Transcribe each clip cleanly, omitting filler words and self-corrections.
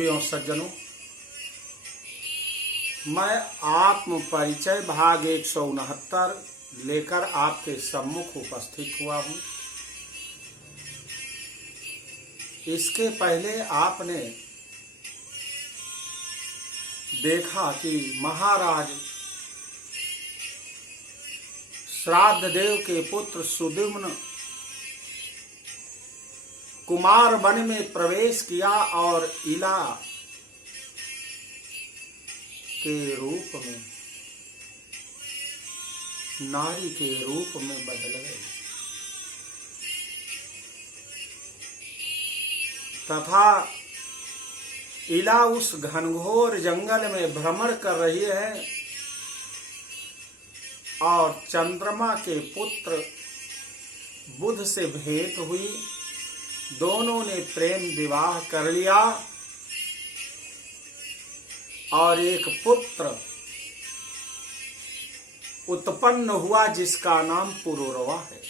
देवियों सज्जनों, मैं आत्म परिचय भाग 169 लेकर आपके सम्मुख उपस्थित हुआ हूँ। इसके पहले आपने देखा कि महाराज श्राद्ध देव के पुत्र सुद्युम्न कुमार वन में प्रवेश किया और इला के रूप में, नारी के रूप में बदल गए तथा इला उस घनघोर जंगल में भ्रमण कर रही है और चंद्रमा के पुत्र बुध से भेंट हुई। दोनों ने प्रेम विवाह कर लिया और एक पुत्र उत्पन्न हुआ जिसका नाम पुरुरवा है।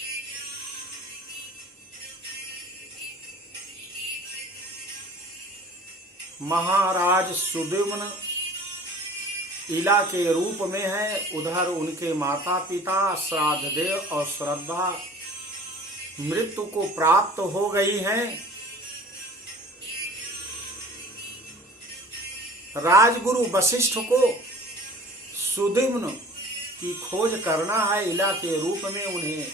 महाराज सुद्युम्न इला के रूप में है। उधर उनके माता पिता श्राद्धदेव और श्रद्धा मृत्यु को प्राप्त हो गई हैं। राजगुरु वशिष्ठ को सुद्युम्न की खोज करना है। इला के रूप में उन्हें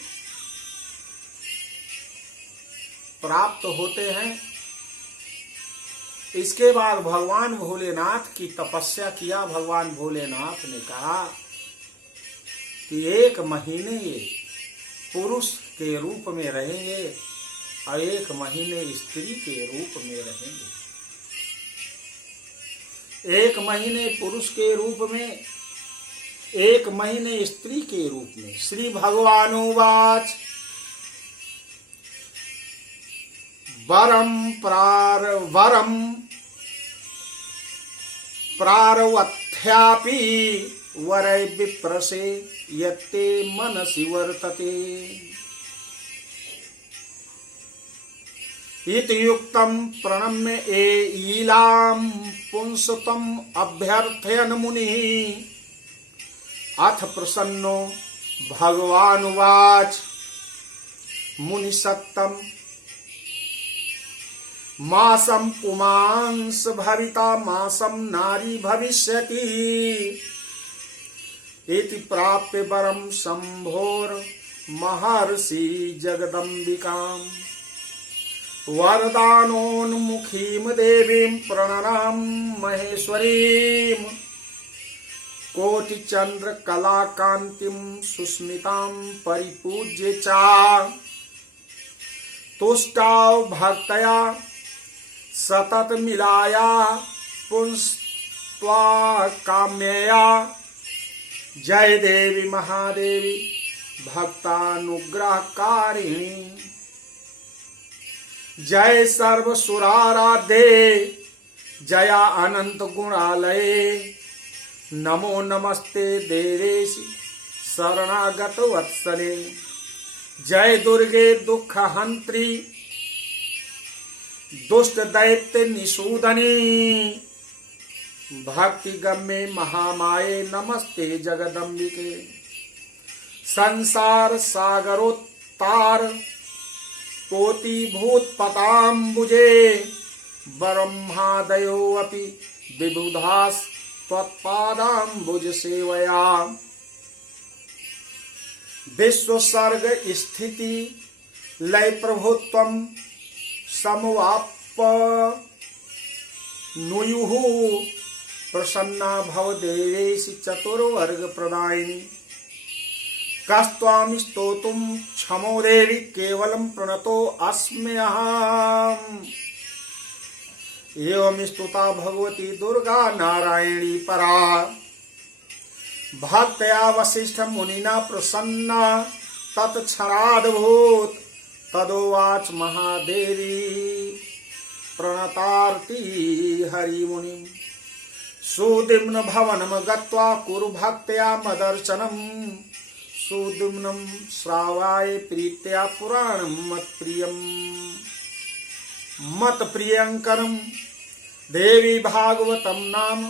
प्राप्त होते हैं। इसके बाद भगवान भोलेनाथ की तपस्या किया। भगवान भोलेनाथ ने कहा कि 1 महीने ये पुरुष के रूप में रहेंगे और 1 महीने स्त्री के रूप में रहेंगे। 1 महीने पुरुष के रूप में, 1 महीने स्त्री के रूप में। श्री भगवानुवाच वरम प्रारवथ्यापि वरै विप्रसे यत्ते मनसि वर्तते इति युक्तं प्रणम्य ईलां पुंसतम् अभ्यर्थयन् मुनिः। अथ प्रसन्नो भगवानुवाच मुनिसत्तम् मासं पुमांस भविता मासं नारी भविष्यति इति प्राप्य वरं शंभोर महर्षि जगदम्बिकाम् वरदानोन्मुखीं देवीं प्रणनाम महेश्वरीं कोटिचंद्र कलाकांतिं सुस्मितां परिपूज्य च तुष्टाव भक्तया सतत मिलाया पुंस्त्वा काम्यया। जय देवी महादेवी भक्तानुग्रहकारिणी। जय सर्वसुराराध्ये जया अनंत गुणालये। नमो नमस्ते देवेशि शरणागत वत्सले। जय दुर्गे दुख हंत्री दुष्ट दैत्य निषूदनी। भक्ति गम्ये महामाये नमस्ते जगदम्बिके। संसार सागरोत्तार कोटि भूतपताम्बुजे ब्रह्मादयो अपि विबुधास् त्वत्पादाम्बुज सेवया। विश्वसर्ग स्थिति लय प्रभुत्वं समवाप्नुयुः प्रसन्ना भव देवेशि चतुर्वर्ग प्रदायिनी। कस्त्वां स्तोतुं क्षमो देवी केवलं प्रणतो अस्म्यहम्। एवं स्तुता भगवती दुर्गा नारायणी परा। भक्तया वसिष्ठ मुनिना प्रसन्ना तत्क्षराद्भूत तदोवाच महादेवी प्रणतार्ति हरिमुनिम्। सुद्युम्न भवनं गत्वा कुरु भक्त्या मदर्शनम्। सुद्युम्नं श्रावाय प्रीत्या पुराणं मत्प्रियम् मत्प्रियङ्करम् देवी भागवतम नाम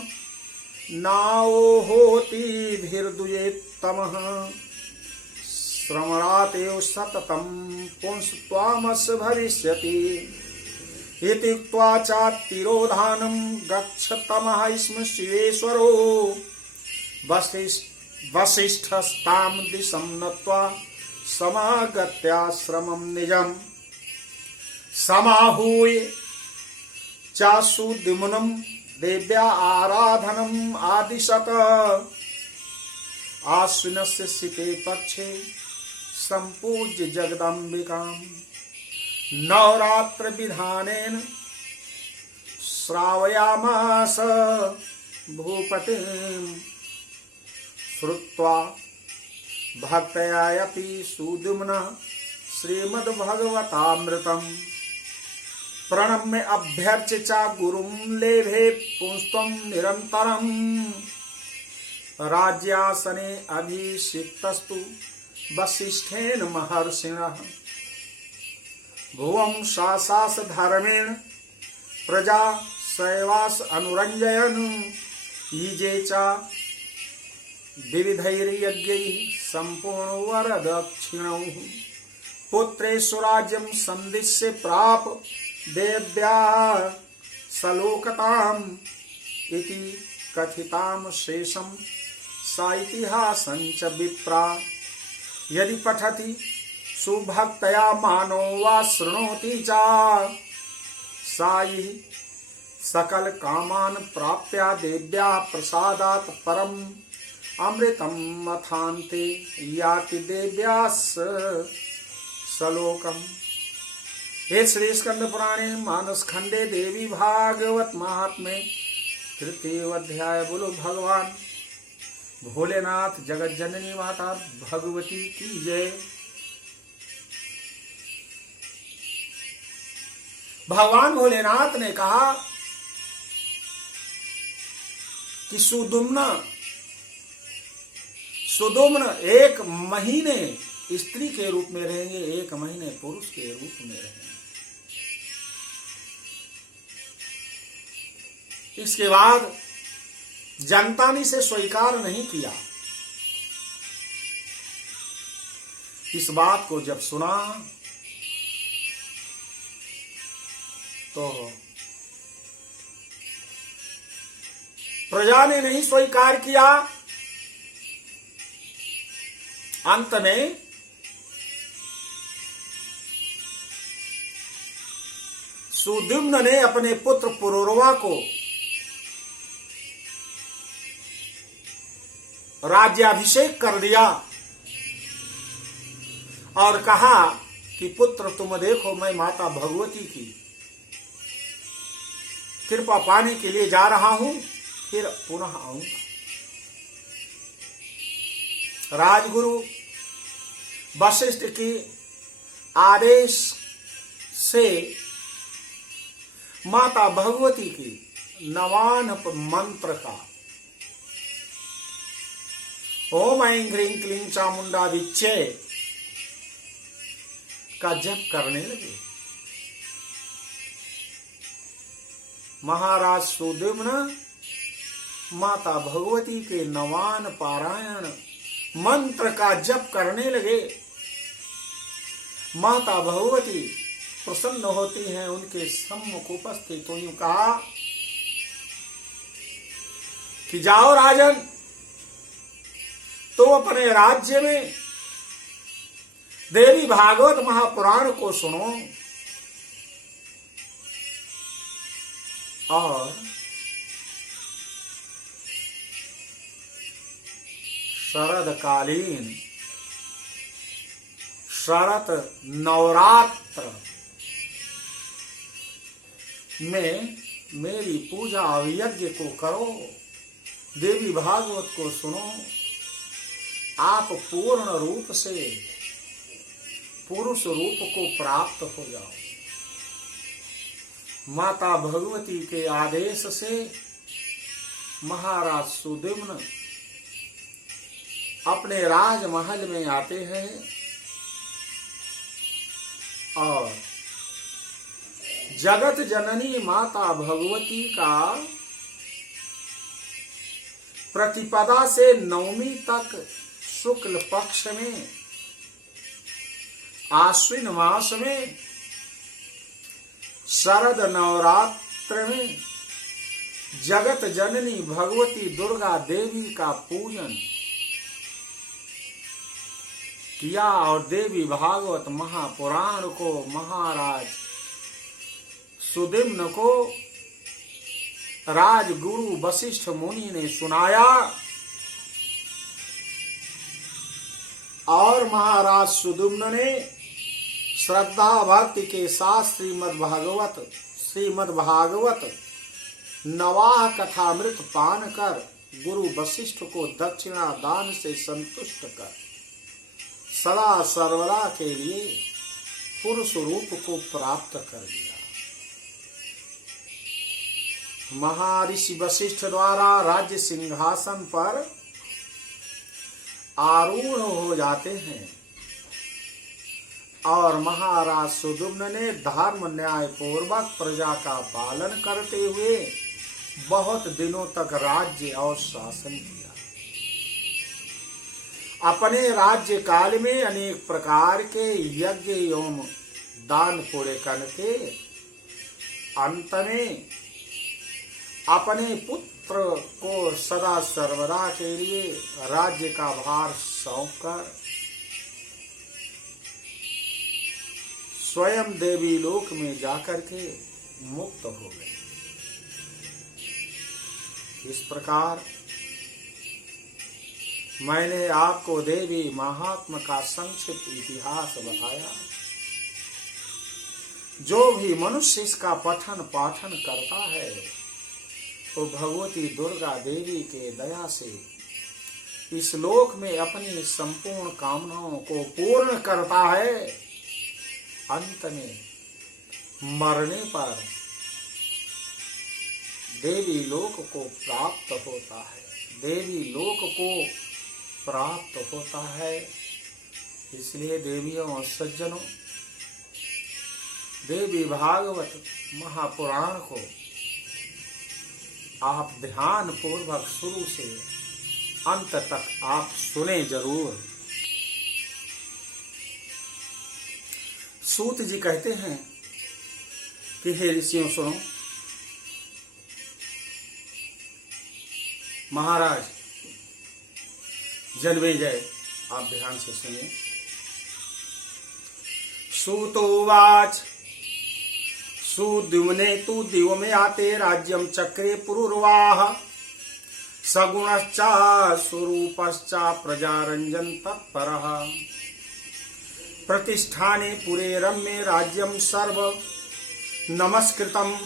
नाओ होती धीर्दुयेत्तमः श्रवणातेव सततं पुंस्त्वामस् भविष्यति इति उक्त्वा चातिरोधानं गच्छतमः स्म शिवेश्वरो वसिष्ठस्तां दिशं नत्वा समागत्याश्रमं निजम् समाहूय चासुद्विमुनं देव्या आराधनम् आदिशत आश्विनस्य शिते पक्षे सम्पूज्य जगदम्बिकां नवरात्र विधानेन श्रावयामास भूपतिम् श्रुत्वा भक्तयापि सुद्युम्नः श्रीमद्भगवतामृतम् प्रणम्य अभ्यर्च्य च गुरुं लेभे पुंस्त्वं निरन्तरम् राज्यासने अभिषिक्तस्तु वसिष्ठेन महर्षिणः भुवं शासास धर्मेण प्रजा शैवास अनुरञ्जयन् ईजे च विविधैर्यज्ञैः सम्पूर्णवरदक्षिणौ पुत्रे स्वराज्यं सन्दिश्य प्राप देव्या सलोकताम् इति कथितां शेषं साइतिहासं च विप्रा यदि पठति सुभक्तया मानो वा शृणोति च साई सकल कामान् प्राप्य देव्या प्रसादात् परम् अमृतं मथान्ते याति देव्यास सलोकम्। हे श्री स्कंद पुराणे मानस खंडे देवी भागवत महात्म्य तृतीय अध्याय। बोलो भगवान भोलेनाथ जगत जननी माता भगवती की जय। भगवान भोलेनाथ ने कहा कि सुदुम्न एक महीने स्त्री के रूप में रहेंगे, एक महीने पुरुष के रूप में रहेंगे। इसके बाद जनता ने इसे स्वीकार नहीं किया। इस बात को जब सुना तो प्रजा ने नहीं स्वीकार किया। अंत में सुद्युम्न ने अपने पुत्र पुरूरवा को राज्याभिषेक कर दिया और कहा कि पुत्र तुम देखो मैं माता भगवती की कृपा पाने के लिए जा रहा हूं, फिर पुनः आऊंगा। राजगुरु वशिष्ठ के आदेश से माता भगवती की नवान मंत्र का ओम ऐं ह्रीं क्लीं चामुंडा विच्चे का जप करने लगे। महाराज सुद्युम्न माता भगवती के नवान पारायण मंत्र का जप करने लगे। माता भगवती प्रसन्न होती हैं, उनके सम्मुख उपस्थित हुई, कहा कि जाओ राजन, तो अपने राज्य में देवी भागवत महापुराण को सुनो और शरदकालीन शरत नवरात्र में मेरी पूजा यज्ञ को करो, देवी भागवत को सुनो, आप पूर्ण रूप से पुरुष रूप को प्राप्त हो जाओ। माता भगवती के आदेश से महाराज सुद्युम्न अपने राजमहल में आते हैं और जगत जननी माता भगवती का प्रतिपदा से नवमी तक शुक्ल पक्ष में आश्विन मास में शरद नवरात्र में जगत जननी भगवती दुर्गा देवी का पूजन किया और देवी भागवत महापुराण को महाराज सुदिम्न को राजगुरु वशिष्ठ मुनि ने सुनाया और महाराज सुदिम्न ने श्रद्धा भक्ति के साथ श्रीमद् भागवत नवाह कथामृत पान कर गुरु वशिष्ठ को दक्षिणा दान से संतुष्ट कर सदा सर्वदा के लिए पुरुष रूप को प्राप्त कर लिया। महर्षि वशिष्ठ द्वारा राज्य सिंहासन पर आरूढ़ हो जाते हैं और महाराज सुदुम्न ने धर्म न्याय पूर्वक प्रजा का पालन करते हुए बहुत दिनों तक राज्य और शासन किया। अपने राज्य काल में अनेक प्रकार के यज्ञ एवं दान पूरे करके अंत में अपने पुत्र को सदा सर्वदा के लिए राज्य का भार सौंपकर स्वयं देवी लोक में जाकर के मुक्त हो गए। इस प्रकार मैंने आपको देवी महात्मा का संक्षिप्त इतिहास बताया। जो भी मनुष्य इसका पठन पाठन करता है तो भगवती दुर्गा देवी के दया से इस लोक में अपनी संपूर्ण कामनाओं को पूर्ण करता है। अंत में मरने पर देवी लोक को प्राप्त होता है, देवी लोक को प्राप्त होता है। इसलिए देवियों और सज्जनों, देवी भागवत महापुराण को आप ध्यान पूर्वक शुरू से अंत तक आप सुने जरूर। सूत जी कहते हैं कि हे ऋषियों सुनो, महाराज जन्मेजय आप ध्यान से सुनिए। सूतोवाच सुद्युम्ने तु दिवमे आते राज्यम चक्रे पुरुर्वाह सगुणश्चा स्वरूपश्चा प्रजारंजन तत्परः प्रतिष्ठाने पुरे रम्ये राज्यम सर्व नमस्कृतम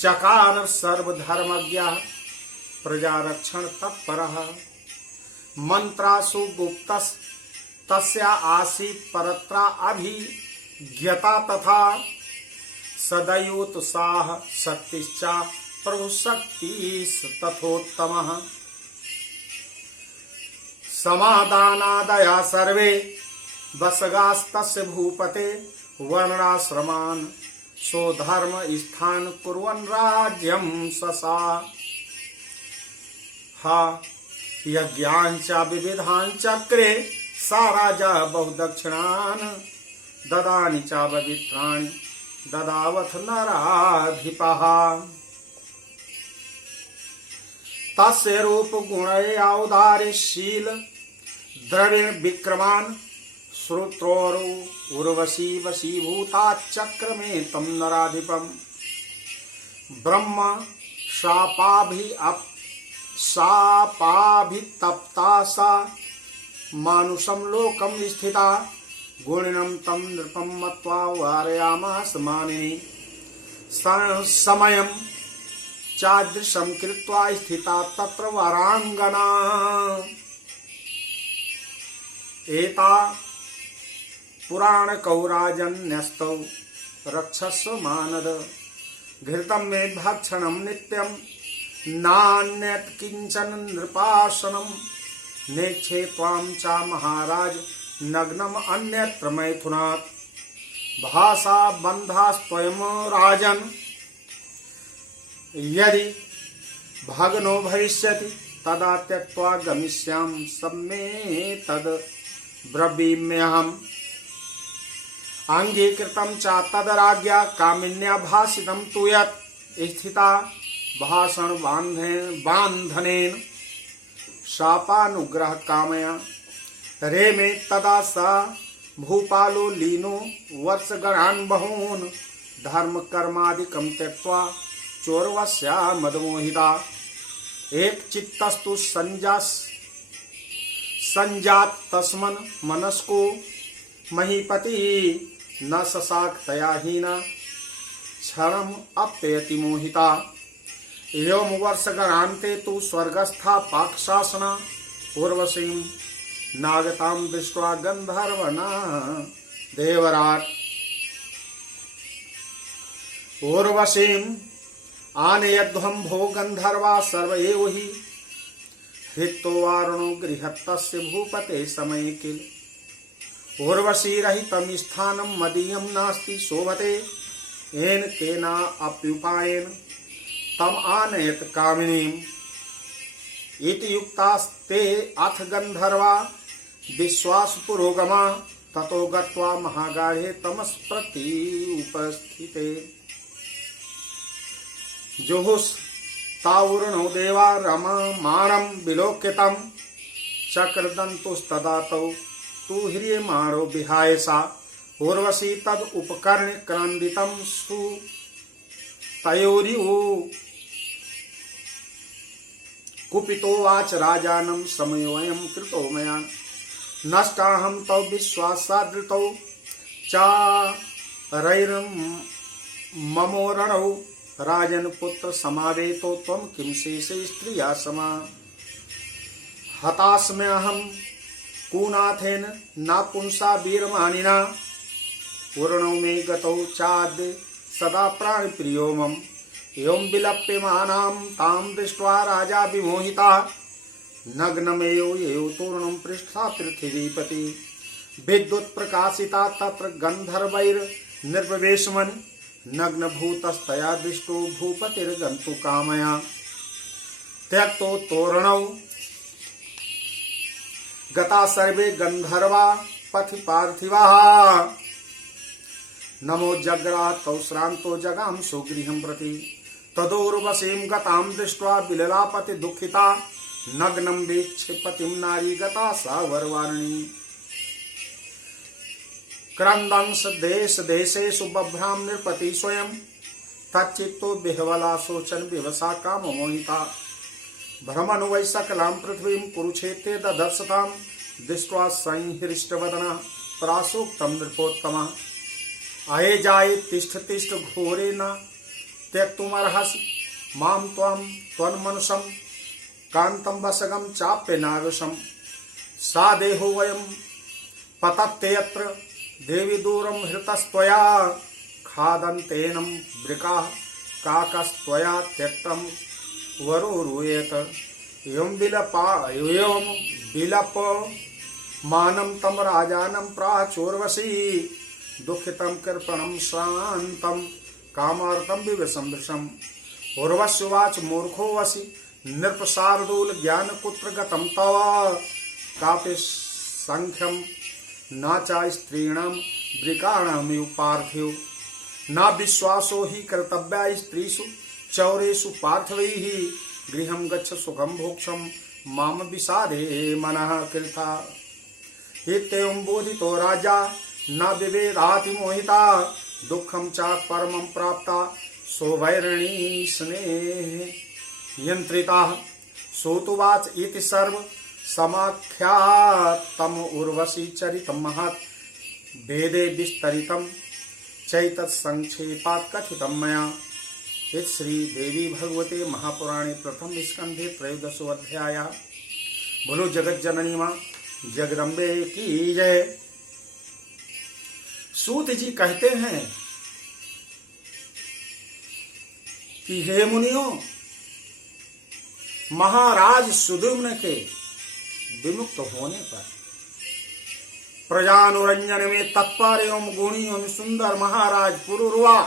चकार सर्वधर्मज्ञः प्रजारक्षण तत्परः मंत्रासु गुप्तस् तस्या आसीत् परत्रा अभिज्ञता तथा सदयोत्साह शक्तिश्चा प्रभुशक्तिस् तथोत्तमः समादानादया सर्वे वसगास्तस्य भूपते वर्णाश्रमान् स्वधर्म स्थान कुर्वन् राज्यं ससा हा यज्ञांच विविधान् चक्रे सा राजा बहुदक्षिणान् ददानि च पवित्राणि ददावथ नराधिपः तस्य रूप गुणय औदार्य शील द्रविण विक्रमान् श्रुत्रोरु उर्वशी वशीभूता चक्र में तम नराधिपम ब्रह्म शापाभितप्ता सा मानुषम लोकम स्थिता गुणिनम तम नृपम मत्वा वारयामास मानिनी समयम चादृशम कृत्वा स्थिता तत्र वरांगना एता पुराण कौराजन्यस्तौ रक्षस्व मानद घृतम में भक्षणम नित्यम नान्यत किंचन नृपासनम नेक्षे त्वाम चा महाराज नग्नम अन्यत्र मैथुनात् भाषा बंधा स्वयं राजन यदि भग्नो भविष्यति तदा त्यक्त्वा गमिष्यामि सम्मे तद ब्रवीम्यहम् अंगीकृतं च तदराज्ञा कामिन्या भाषितं तु यत् स्थिता भाषण बांधनेन शापानुग्रह कामया रेमे तदा सा भूपालो लीनो वर्षगणान् बहून् धर्म कर्मादिकं त्यक्त्वा चोरवस्या मदमोहिता एक चित्तस्तु संजात तस्मन् मनस्को महीपति न ससाक तया हीना क्षणम् अप्ययति मोहिता एवं वर्षगणान्ते तु स्वर्गस्था पाकशासना उर्वशीं नागतां दृष्ट्वा गन्धर्वना देवराट् उर्वशीं आनयध्वं भो गन्धर्वा सर्व एव हि हृतो वारुणो गृहत्तस्य भूपते समये किल उर्वशी रहितं स्थानं मदीयं नास्ति शोभते येन केना अप्युपायेन तम आनयत कामिनीम् इति युक्तास्ते अथ गन्धर्वा विश्वास पुरोगमा ततो गत्वा महागाढे तमस्प्रति उपस्थिते जुहुस तावुर्णो देवा रममाणं विलोक्यतं चक्रदन्तुस्तदा तौ तु ह्रियमाणो विहाय सा उर्वशी तद उपकर्ण्य क्रन्दितं सु तयोरिव कुपितो वाच राजानं समयोऽयं कृतो मया नष्टाहं तौ विश्वासादृतौ चारैर्ममोरणौ राजन पुत्र समावेतो त्वं किं शेषे स्त्रिया समा हतास्म्यहं कूनाथेन न पुंसा वीरमानिना पूर्णौ मे गतौ चाद्य सदा प्राणप्रियो मम एवं विलप्यमानां तां दृष्ट्वा राजा विमोहिता नग्नमेव एव तूर्णं पृष्ठा पृथिवीपति विद्युत् प्रकाशिता तत्र गन्धर्वैर्निर्विवेशमन् नग्नभूतस्तया दृष्टो भूपतिर्गन्तु कामया त्यक्तो तोरणौ गता सर्वे गन्धर्वा पथि पार्थिवाः नमो जग्रातौ श्रान्तो जगाम सुगृहं प्रति तदोर्वशीं गतां दृष्ट्वा विललापति दुःखिता नग्नं वीक्ष्य पतिं नारी गता सा वरवारिणी क्रन्दंस देश देशेषु बभ्रां नृपति स्वयं तच्चित्तो विह्वला शोचन विवसा काममोहिता भ्रमन् वै सकलां पृथ्वीं कुरुक्षेत्रे ददर्शतां दृष्ट्वा संहृष्टवदना प्रासोक्तं नृपोत्तमा अये जाये तिष्ठ तिष्ठ घोरे न त्यक्तुमर्हसि मां त्वां त्वन्मनुषं कान्तं वसगं चाप्य नागशं सा देहो वयं पतत्ते यत्र देवी दूरं हृतस्त्वया खादन्तेनं वृकाः काकस्त्वया त्यक्तं वरोरुयेत एवं विलप मानं तं राजानं प्राचोर्वशी दुःखितं कृपणं शान्तं कामार्तं विवशं वृषम् उर्वश्युवाच मूर्खो वसि नृपशार्दूल ज्ञानकुत्र गतं तव कापि संख्यं न च स्त्रीणां वृकाणामिव पार्थिव न विश्वासो हि कर्तव्या स्त्रीषु चौरेषु पार्थिवैः गृहं गच्छ सुखं भोक्षं मां विषादे मनः कृथा इत्येवं बोधितो राजा न विवेदाति मोहिता दुःखं च परमं प्राप्ता सौवैरिणी स्नेह यंत्रिता सोतुवाच इति सर्व समाख्यातम उर्वशी चरितं महत् वेदे विस्तरितं चैतत् संक्षेपात् कथितं मया इति श्री देवी भगवते महापुराणे प्रथम स्कंधे 13 अध्याय। बोलो जगत जननी मां जगदम्बे की जय। सूत जी कहते हैं कि हे मुनियों, महाराज सुद्युम्न के विमुक्त होने पर प्रजानुरंजन में तत्पर एवं गुणी एवं सुंदर महाराज पुरुरवा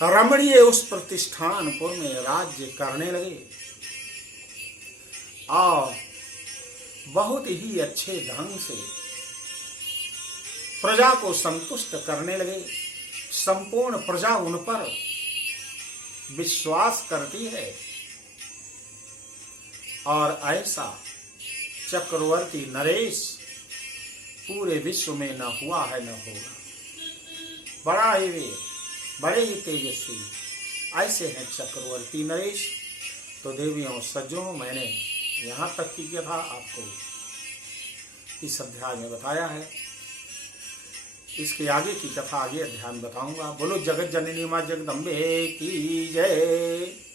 रमणीय उस प्रतिष्ठानपुर में राज्य करने लगे और बहुत ही अच्छे ढंग से प्रजा को संतुष्ट करने लगे। संपूर्ण प्रजा उन पर विश्वास करती है और ऐसा चक्रवर्ती नरेश पूरे विश्व में न हुआ है न होगा। बड़े ही तेजस्वी ऐसे हैं चक्रवर्ती नरेश। तो देवियों सज्जनों, मैंने यहाँ तक की कथा आपको इस अध्याय में बताया है। इसके आगे की कथा आगे अध्याय में बताऊंगा। बोलो जगत जननी मां जगदम्बे की जय।